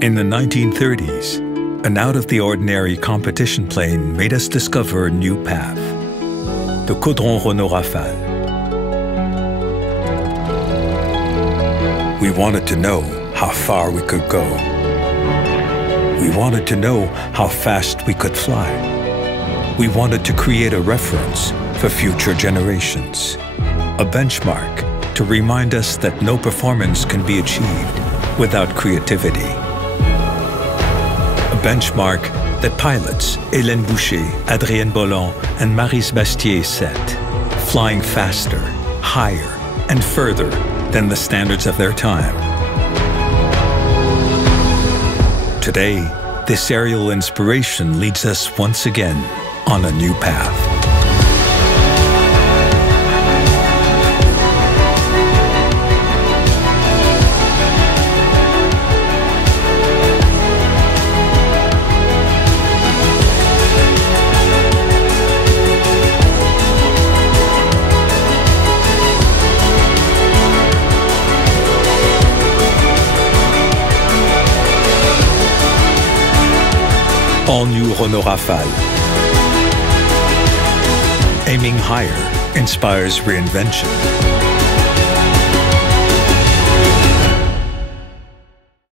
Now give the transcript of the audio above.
In the 1930s, an out-of-the-ordinary competition plane made us discover a new path, the Caudron Renault Rafale. We wanted to know how far we could go. We wanted to know how fast we could fly. We wanted to create a reference for future generations, a benchmark to remind us that no performance can be achieved without creativity. A benchmark that pilots Hélène Boucher, Adrienne Bolland, and Maryse Bastier set, flying faster, higher, and further than the standards of their time. Today, this aerial inspiration leads us once again on a new path. All-new Renault Rafale. Aiming higher inspires reinvention.